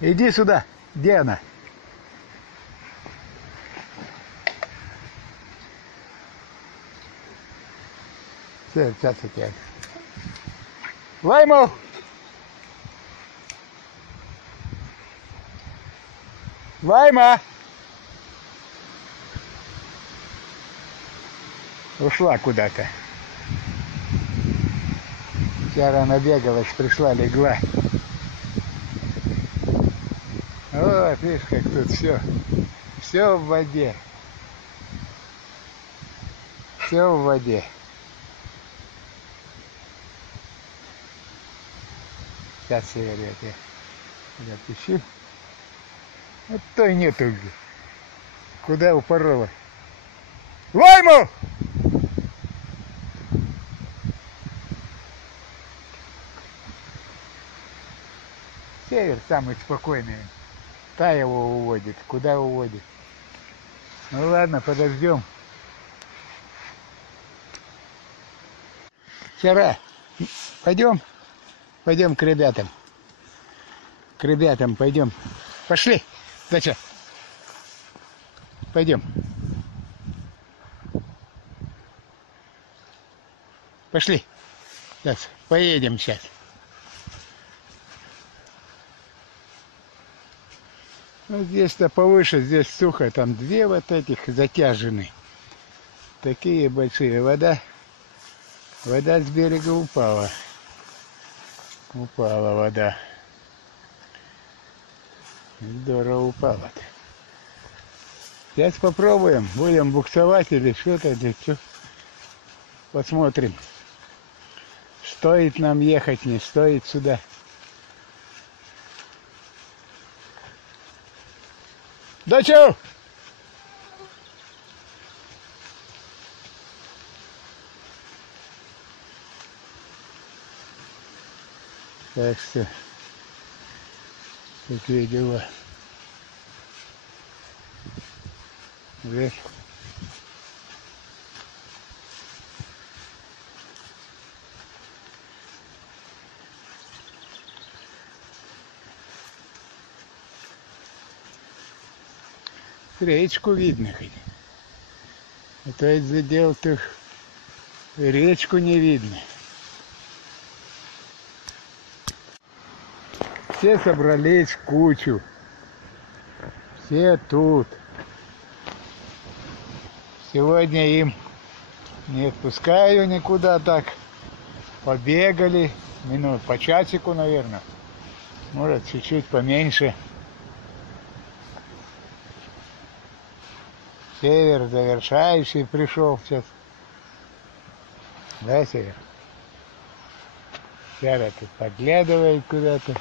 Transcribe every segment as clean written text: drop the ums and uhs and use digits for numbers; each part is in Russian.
Иди сюда. Где она? Все, сейчас у тебя. Лаймов! Лайма! Ушла куда-то. Вчера набегалась, пришла, легла. Вот, видишь, как тут все. Все в воде. Все в воде. Сейчас сигарет я пищу. Вот той нету где. Куда упорола? Лайму! Север самый спокойный. Та его уводит. Куда уводит? Ну ладно, подождем. Вчера. Пойдем. Пойдем к ребятам. К ребятам пойдем. Пошли, дача. Пойдем. Пошли. Сейчас, поедем сейчас. Ну, здесь-то повыше, здесь сухо. Там две вот этих затяжены. Такие большие. Вода с берега упала. Упала вода. Здорово упала-то. Сейчас попробуем. Будем буксовать или что-то. Посмотрим. Стоит нам ехать, не стоит сюда. Да чё? Так что такие дела. Здесь. Речку видно хоть. А то из-за дел-то речку не видно. Все собрались в кучу. Все тут. Сегодня им не отпускаю никуда так. Побегали. Минут по часику, наверное. Может, чуть-чуть поменьше. Север завершающий пришел сейчас. Да, Север? Север тут подглядывает куда-то.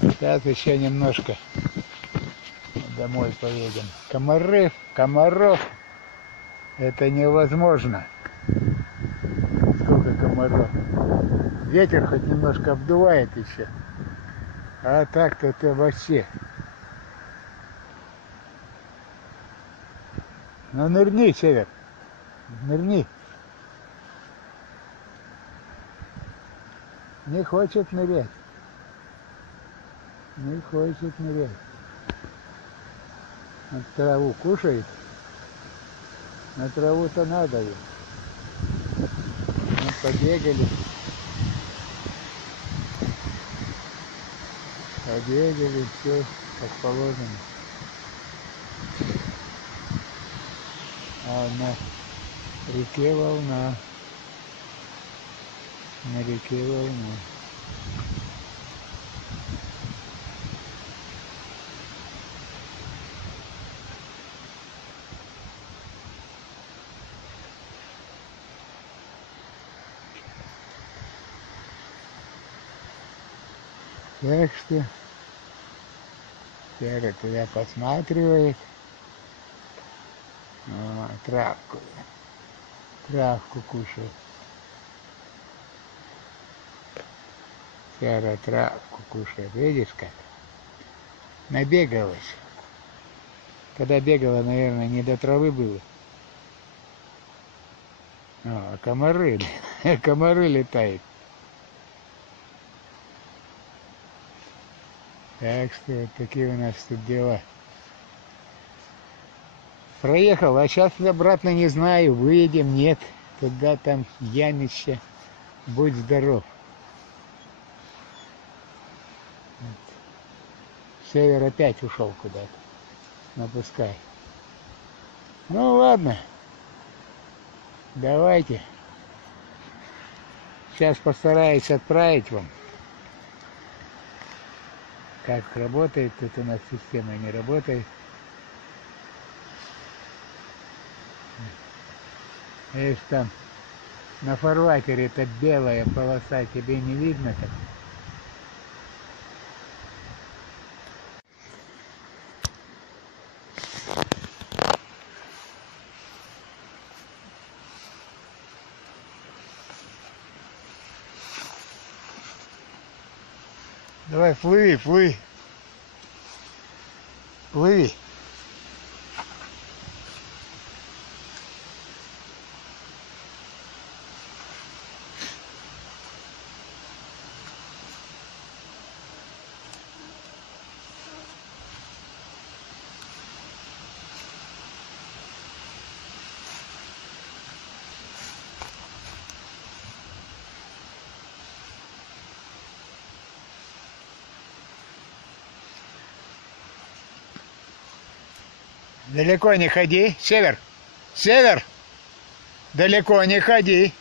Сейчас еще немножко домой поедем. Комаров. Это невозможно. Сколько комаров. Ветер хоть немножко обдувает еще. А так-то это вообще. Ну нырни, Север. Нырни. Не хочет нырять. Не хочет нырять. Вот траву кушает. На траву-то надо ей. Мы побегали. Побегали, все как положено. А на реке волна. На реке волна. Так что Сера туда посматривает. О, травку кушает. Сера травку кушает. Видишь как? Набегалась. Когда бегала, наверное, не до травы было. О, комары. Комары летают. Так что вот такие у нас тут дела. Проехал, а сейчас обратно не знаю, выедем, нет. Туда там ямище. Будь здоров. Север опять ушел куда-то. Напускай. Ну ладно. Давайте. Сейчас постараюсь отправить вам. Как работает, тут у нас система не работает. Видишь, там на фарватере это белая полоса, тебе не видно так? Давай, плыви, плыви. Плыви. Далеко не ходи. Север. Север. Далеко не ходи.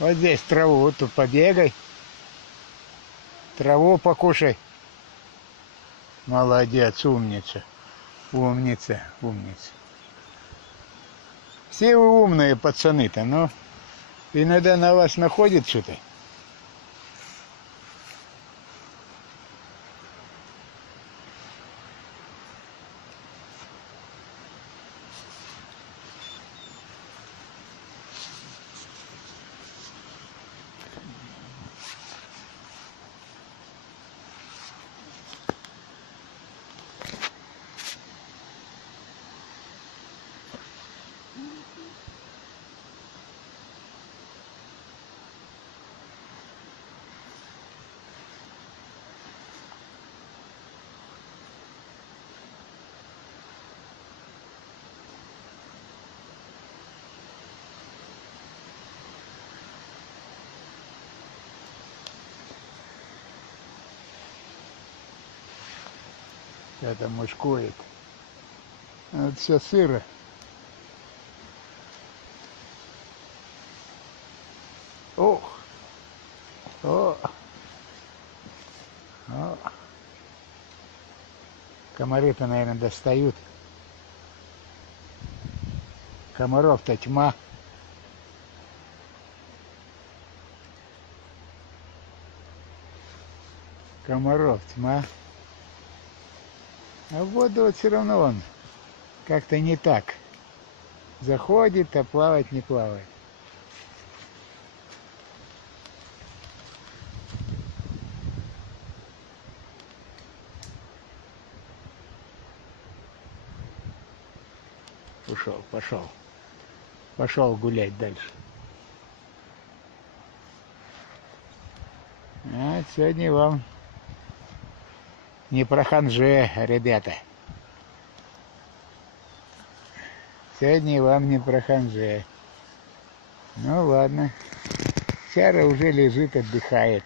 Вот здесь траву, тут побегай. Траву покушай. Молодец, умница. Умница, умница. Все вы умные пацаны-то, но иногда на вас находит что-то. Это мушкует. Это все сыро. Ох! О! О! Комары-то, наверное, достают. Комаров-то тьма. Комаров тьма. А в воду вот все равно он как-то не так. Заходит, а плавать не плавает. Ушел, пошел. Пошел гулять дальше. А сегодня вам не про ханже, ребята. Сегодня вам не про ханже. Ну ладно. Сяра уже лежит, отдыхает.